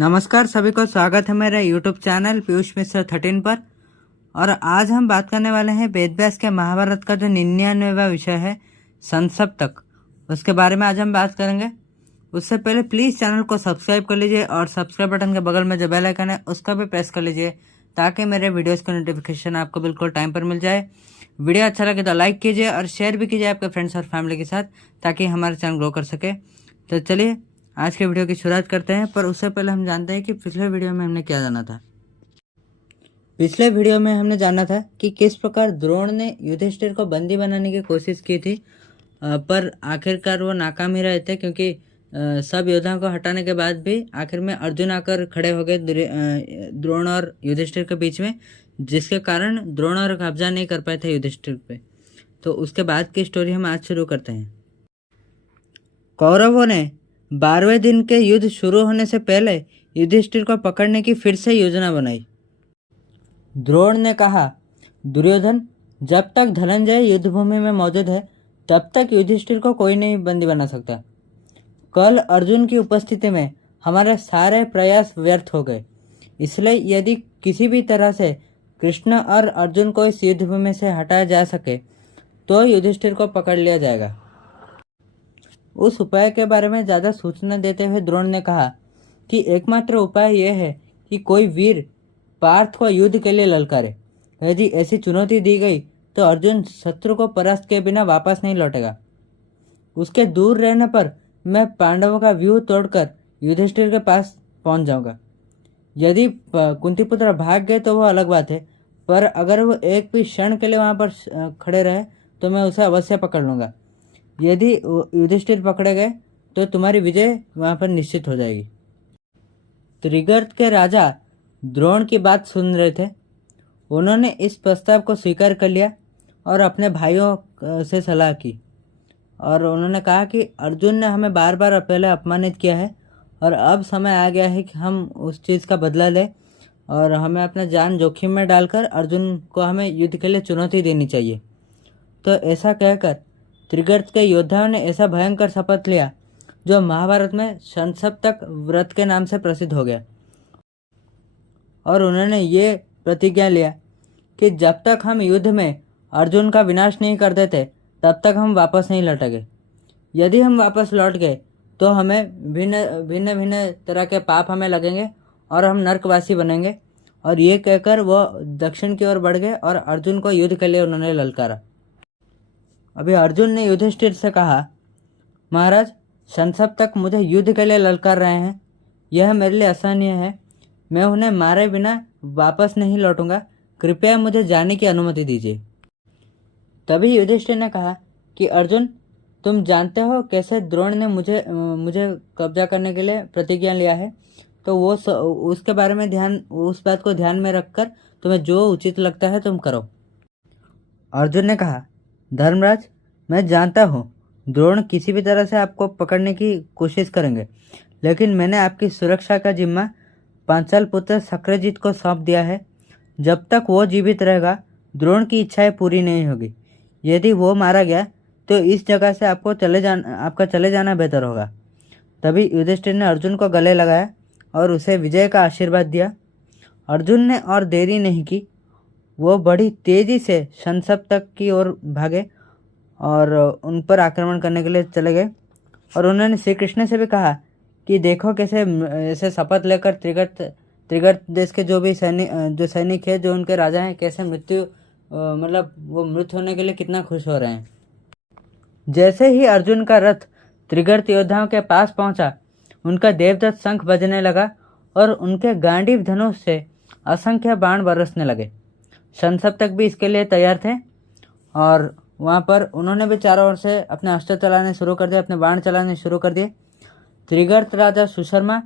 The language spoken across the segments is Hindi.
नमस्कार सभी को स्वागत है मेरे यूट्यूब चैनल पीयूष मिश्र 13 पर। और आज हम बात करने वाले हैं वेद व्यास के महाभारत का जो 99वां विषय है संसप्तक, उसके बारे में आज हम बात करेंगे। उससे पहले प्लीज़ चैनल को सब्सक्राइब कर लीजिए और सब्सक्राइब बटन के बगल में जो बेल आइकन है उसका भी प्रेस कर लीजिए ताकि मेरे वीडियोज़ का नोटिफिकेशन आपको बिल्कुल टाइम पर मिल जाए। वीडियो अच्छा लगे तो लाइक कीजिए और शेयर भी कीजिए आपके फ्रेंड्स और फैमिली के साथ ताकि हमारा चैनल ग्रो कर सके। तो चलिए आज के वीडियो की शुरुआत करते हैं, पर उससे पहले हम जानते हैं कि पिछले वीडियो में हमने क्या जाना था। पिछले वीडियो में हमने जाना था कि किस प्रकार द्रोण ने युधिष्ठिर को बंदी बनाने की कोशिश की थी, पर आखिरकार वो नाकाम ही रहे थे, क्योंकि सब योद्धाओं को हटाने के बाद भी आखिर में अर्जुन आकर खड़े हो गए द्रोण और युधिष्ठिर के बीच में, जिसके कारण द्रोण और कब्जा नहीं कर पाए थे युधिष्ठिर पे। तो उसके बाद की स्टोरी हम आज शुरू करते हैं। कौरवों ने 12वें दिन के युद्ध शुरू होने से पहले युधिष्ठिर को पकड़ने की फिर से योजना बनाई। द्रोण ने कहा, दुर्योधन, जब तक धनंजय युद्धभूमि में मौजूद है तब तक युधिष्ठिर को कोई नहीं बंदी बना सकता। कल अर्जुन की उपस्थिति में हमारे सारे प्रयास व्यर्थ हो गए, इसलिए यदि किसी भी तरह से कृष्ण और अर्जुन को इस युद्धभूमि से हटाया जा सके तो युधिष्ठिर को पकड़ लिया जाएगा। उस उपाय के बारे में ज़्यादा सूचना देते हुए द्रोण ने कहा कि एकमात्र उपाय यह है कि कोई वीर पार्थ को युद्ध के लिए ललकारे। यदि ऐसी चुनौती दी गई तो अर्जुन शत्रु को परास्त किए बिना वापस नहीं लौटेगा। उसके दूर रहने पर मैं पांडवों का व्यूह तोड़कर युधिष्ठिर के पास पहुंच जाऊंगा। यदि कुंतीपुत्र भाग गए तो वो अलग बात है, पर अगर वो एक भी क्षण के लिए वहां पर खड़े रहे तो मैं उसे अवश्य पकड़ लूंगा। यदि युधिष्ठिर पकड़े गए तो तुम्हारी विजय वहां पर निश्चित हो जाएगी। त्रिगर्त के राजा द्रोण की बात सुन रहे थे। उन्होंने इस प्रस्ताव को स्वीकार कर लिया और अपने भाइयों से सलाह की, और उन्होंने कहा कि अर्जुन ने हमें बार बार पहले अपमानित किया है और अब समय आ गया है कि हम उस चीज़ का बदला लें और हमें अपना जान जोखिम में डालकर अर्जुन को हमें युद्ध के लिए चुनौती देनी चाहिए। तो ऐसा कहकर त्रिगर्त के योद्धाओं ने ऐसा भयंकर शपथ लिया जो महाभारत में संसप्तक व्रत के नाम से प्रसिद्ध हो गया। और उन्होंने ये प्रतिज्ञा लिया कि जब तक हम युद्ध में अर्जुन का विनाश नहीं कर देते तब तक हम वापस नहीं लौटेंगे। यदि हम वापस लौट गए तो हमें भिन्न भिन्न भिन्न तरह के पाप हमें लगेंगे और हम नरकवासी बनेंगे। और ये कहकर वो दक्षिण की ओर बढ़ गए और अर्जुन को युद्ध के लिए उन्होंने ललकारा। अभी अर्जुन ने युधिष्ठिर से कहा, महाराज, संसप्तक मुझे युद्ध के लिए ललकार रहे हैं। यह मेरे लिए असहनीय है। मैं उन्हें मारे बिना वापस नहीं लौटूंगा। कृपया मुझे जाने की अनुमति दीजिए। तभी युधिष्ठिर ने कहा कि अर्जुन, तुम जानते हो कैसे द्रोण ने मुझे कब्जा करने के लिए प्रतिज्ञा लिया है, तो वो उसके बारे में उस बात को ध्यान में रखकर तुम्हें जो उचित लगता है तुम करो। अर्जुन ने कहा, धर्मराज, मैं जानता हूँ द्रोण किसी भी तरह से आपको पकड़ने की कोशिश करेंगे, लेकिन मैंने आपकी सुरक्षा का जिम्मा पांचाल पुत्र शक्रजित को सौंप दिया है। जब तक वो जीवित रहेगा द्रोण की इच्छाएं पूरी नहीं होगी। यदि वो मारा गया तो इस जगह से आपका चले जाना बेहतर होगा। तभी युधिष्ठिर ने अर्जुन को गले लगाया और उसे विजय का आशीर्वाद दिया। अर्जुन ने और देरी नहीं की, वो बड़ी तेजी से संसप्तक की ओर भागे और उन पर आक्रमण करने के लिए चले गए। और उन्होंने श्री कृष्ण से भी कहा कि देखो कैसे ऐसे शपथ लेकर त्रिगर्त देश के जो सैनिक है, जो उनके राजा हैं, कैसे वो मृत होने के लिए कितना खुश हो रहे हैं। जैसे ही अर्जुन का रथ त्रिगर्त योद्धाओं के पास पहुंचा, उनका देवदत्त शंख बजने लगा और उनके गांडीव धनुष से असंख्य बाण बरसने लगे। संसप्तक भी इसके लिए तैयार थे और वहाँ पर उन्होंने भी चारों ओर से अपने अस्त्र चलाने शुरू कर दिए, अपने बाण चलाने शुरू कर दिए। त्रिगर्त राजा सुशर्मा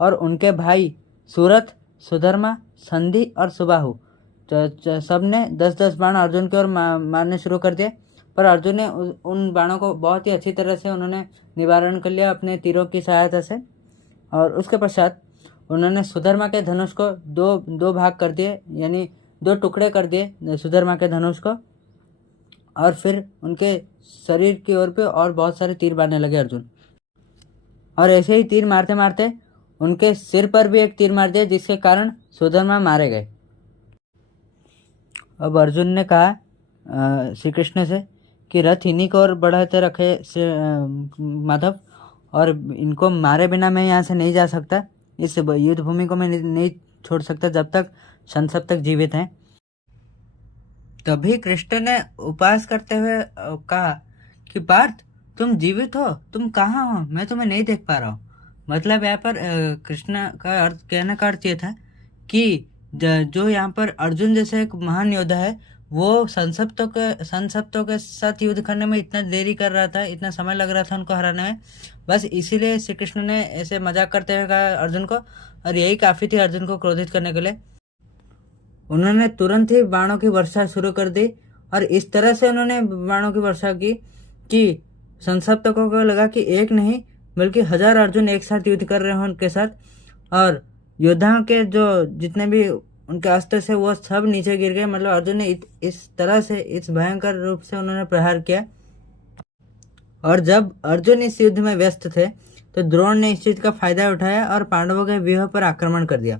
और उनके भाई सूरथ, सुधर्मा, संधि और सुबाहु सब ने 10-10 बाण अर्जुन की ओर मारने शुरू कर दिए, पर अर्जुन ने उन बाणों को बहुत ही अच्छी तरह से उन्होंने निवारण कर लिया अपने तीरों की सहायता से। और उसके पश्चात उन्होंने सुधर्मा के धनुष को दो भाग कर दिए, यानी 2 टुकड़े कर दिए सुधर्मा के धनुष को, और फिर उनके शरीर की ओर पे और बहुत सारे तीर मारने लगे अर्जुन। और ऐसे ही तीर मारते मारते उनके सिर पर भी एक तीर मार दिया, जिसके कारण सुदामा मारे गए। अब अर्जुन ने कहा श्री कृष्ण से कि रथ इन्हीं को और बढ़ाते रखे से माधव, और इनको मारे बिना मैं यहाँ से नहीं जा सकता। इस युद्ध भूमि को मैं नहीं छोड़ सकता जब तक संत सब तक जीवित हैं। तभी कृष्ण ने उपहास करते हुए कहा कि पार्थ, तुम जीवित हो? तुम कहाँ हो? मैं तुम्हें नहीं देख पा रहा हूँ। मतलब यहाँ पर कृष्ण का अर्थ, कहने का अर्थ ये था कि जो यहाँ पर अर्जुन जैसे एक महान योद्धा है, वो संसप्तों के साथ युद्ध करने में इतना देरी कर रहा था, इतना समय लग रहा था उनको हराने में। बस इसीलिए श्री कृष्ण ने ऐसे मजाक करते हुए कहा अर्जुन को, और यही काफी थी अर्जुन को क्रोधित करने के लिए। उन्होंने तुरंत ही बाणों की वर्षा शुरू कर दी, और इस तरह से उन्होंने बाणों की वर्षा की कि संसप्तकों को लगा कि एक नहीं बल्कि 1000 अर्जुन एक साथ युद्ध कर रहे हैं उनके साथ, और योद्धाओं के जो जितने भी उनके अस्त्र से वो सब नीचे गिर गए। मतलब अर्जुन ने इस तरह से, इस भयंकर रूप से उन्होंने प्रहार किया। और जब अर्जुन इस युद्ध में व्यस्त थे तो द्रोण ने इस चीज का फायदा उठाया और पांडवों के व्यूह पर आक्रमण कर दिया।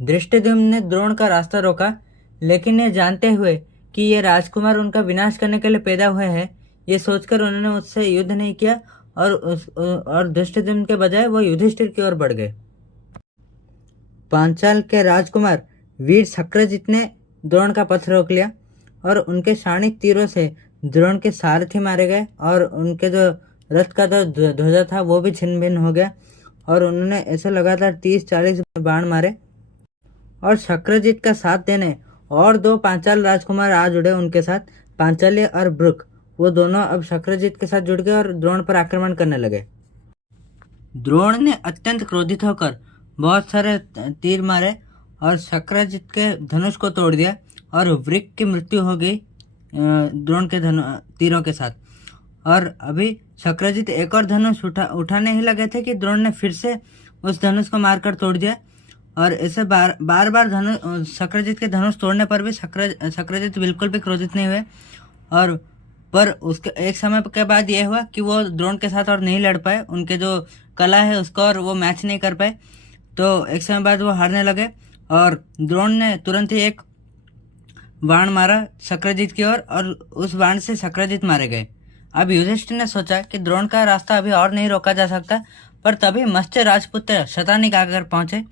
धृष्टद्युम्न ने द्रोण का रास्ता रोका, लेकिन ये जानते हुए कि ये राजकुमार उनका विनाश करने के लिए पैदा हुए हैं, ये सोचकर उन्होंने उससे युद्ध नहीं किया, और धृष्टद्युम्न के बजाय वो युधिष्ठिर की ओर बढ़ गए। पांचाल के राजकुमार वीर शक्रजित ने द्रोण का पथ रोक लिया, और उनके शाणिक तीरों से द्रोण के सारथी मारे गए, और उनके जो रथ का जो ध्वजा था वो भी छिन्न भिन्न हो गया, और उन्होंने ऐसे लगातार 30-40 बाण मारे। और शक्रजित का साथ देने और 2 पांचाल राजकुमार आ जुड़े उनके साथ, पांचाल्य और ब्रुक। वो दोनों अब शक्रजित के साथ जुड़ गए और द्रोण पर आक्रमण करने लगे। द्रोण ने अत्यंत क्रोधित होकर बहुत सारे तीर मारे और शक्रजित के धनुष को तोड़ दिया, और वृक की मृत्यु हो गई द्रोण के तीरों के साथ। और अभी शक्रजित एक और धनुष उठाने ही लगे थे कि द्रोण ने फिर से उस धनुष को मारकर तोड़ दिया। और ऐसे बार बार धनुष, शक्रजित के धनुष तोड़ने पर भी शक्रजित बिल्कुल भी क्रोधित नहीं हुए। और पर उसके एक समय के बाद यह हुआ कि वो द्रोण के साथ और नहीं लड़ पाए, उनके जो कला है उसको और वो मैच नहीं कर पाए। तो एक समय बाद वो हारने लगे, और द्रोण ने तुरंत ही एक बाण मारा शक्रजित की ओर, और उस बाण से शक्रजित मारे गए। अब युधिष्ठिर ने सोचा कि द्रोण का रास्ता अभी और नहीं रोका जा सकता, पर तभी मत्स्य राजपुत्र शतानिक आकर पहुंचे,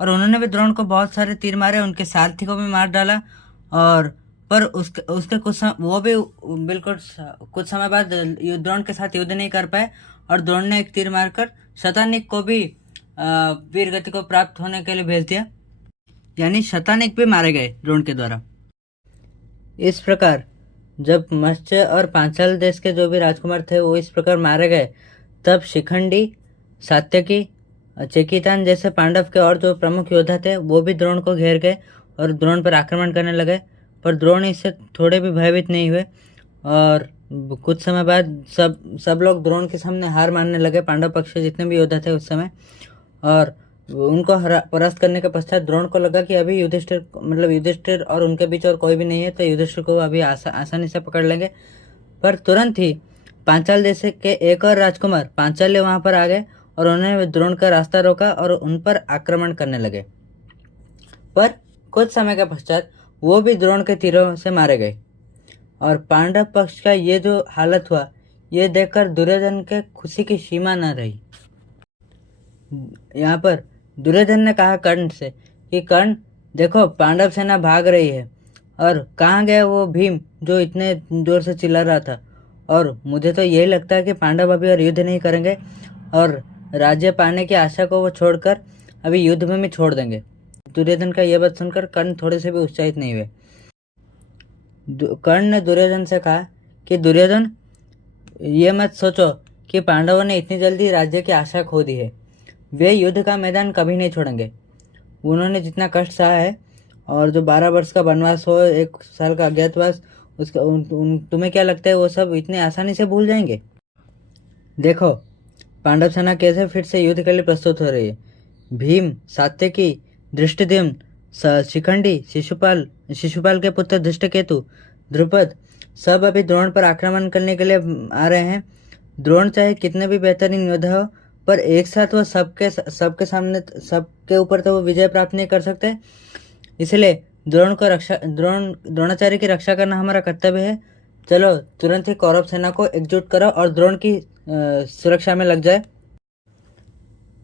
और उन्होंने भी द्रोण को बहुत सारे तीर मारे, उनके सारथी को भी मार डाला। और पर उसके वो भी बिल्कुल कुछ समय बाद द्रोण के साथ युद्ध नहीं कर पाए, और द्रोण ने एक तीर मारकर शतानिक को भी वीर गति को प्राप्त होने के लिए भेज दिया, यानी शतानिक भी मारे गए द्रोण के द्वारा। इस प्रकार जब मत्स्य और पांचाल देश के जो भी राजकुमार थे वो इस प्रकार मारे गए, तब शिखंडी, सात्यकी, चेकितान जैसे पांडव के और जो प्रमुख योद्धा थे वो भी द्रोण को घेर गए और द्रोण पर आक्रमण करने लगे। पर द्रोण इससे थोड़े भी भयभीत नहीं हुए, और कुछ समय बाद सब लोग द्रोण के सामने हार मानने लगे, पांडव पक्ष के जितने भी योद्धा थे उस समय। और उनको परास्त करने के पश्चात द्रोण को लगा कि अभी युधिष्ठिर और उनके बीच और कोई भी नहीं है, तो युधिष्ठिर को अभी आसानी से पकड़ लेंगे। पर तुरंत ही पांचाल देश के एक और राजकुमार पांचाल्य वहां पर आ गए, और उन्होंने द्रोण का रास्ता रोका और उन पर आक्रमण करने लगे। पर कुछ समय के पश्चात वो भी द्रोण के तीरों से मारे गए, और पांडव पक्ष का ये जो हालत हुआ, ये देखकर दुर्योधन के खुशी की सीमा न रही। यहाँ पर दुर्योधन ने कहा कर्ण से कि कर्ण देखो, पांडव सेना भाग रही है, और कहाँ गया वो भीम जो इतने जोर से चिल्ला रहा था। और मुझे तो यही लगता है कि पांडव अभी और युद्ध नहीं करेंगे, और राज्य पाने की आशा को वो छोड़कर अभी युद्ध में छोड़ देंगे। दुर्योधन का यह बात सुनकर कर्ण थोड़े से भी उत्साहित नहीं हुए। कर्ण ने दुर्योधन से कहा कि दुर्योधन, ये मत सोचो कि पांडवों ने इतनी जल्दी राज्य की आशा खो दी है। वे युद्ध का मैदान कभी नहीं छोड़ेंगे। उन्होंने जितना कष्ट सहा है, और जो 12 वर्ष का वनवास हो, 1 साल का अज्ञातवास, उसका तुम्हें क्या लगता है वो सब इतने आसानी से भूल जाएंगे? देखो पांडव सेना कैसे फिर से युद्ध के लिए प्रस्तुत हो रही है। भीम, सात्यकी, धृष्टद्युम्न, शिखंडी, शिशुपाल के पुत्र धृष्टकेतु, द्रुपद सब अभी द्रोण पर आक्रमण करने के लिए आ रहे हैं। द्रोण चाहे कितने भी बेहतरीन योद्धा हो, पर एक साथ वो सबके सामने सबके ऊपर तो वो विजय प्राप्त नहीं कर सकते। इसलिए द्रोणाचार्य की रक्षा करना हमारा कर्तव्य है। चलो तुरंत ही कौरव सेना को एकजुट करो और द्रोण की सुरक्षा में लग जाए।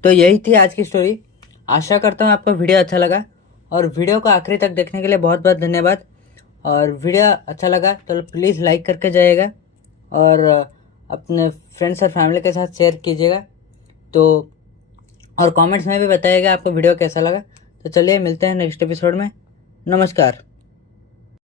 तो यही थी आज की स्टोरी। आशा करता हूँ आपको वीडियो अच्छा लगा, और वीडियो को आखिरी तक देखने के लिए बहुत बहुत धन्यवाद। और वीडियो अच्छा लगा तो प्लीज़ लाइक करके जाइएगा, और अपने फ्रेंड्स और फैमिली के साथ शेयर कीजिएगा। तो और कमेंट्स में भी बताइएगा आपको वीडियो कैसा लगा। तो चलिए मिलते हैं नेक्स्ट एपिसोड में। नमस्कार।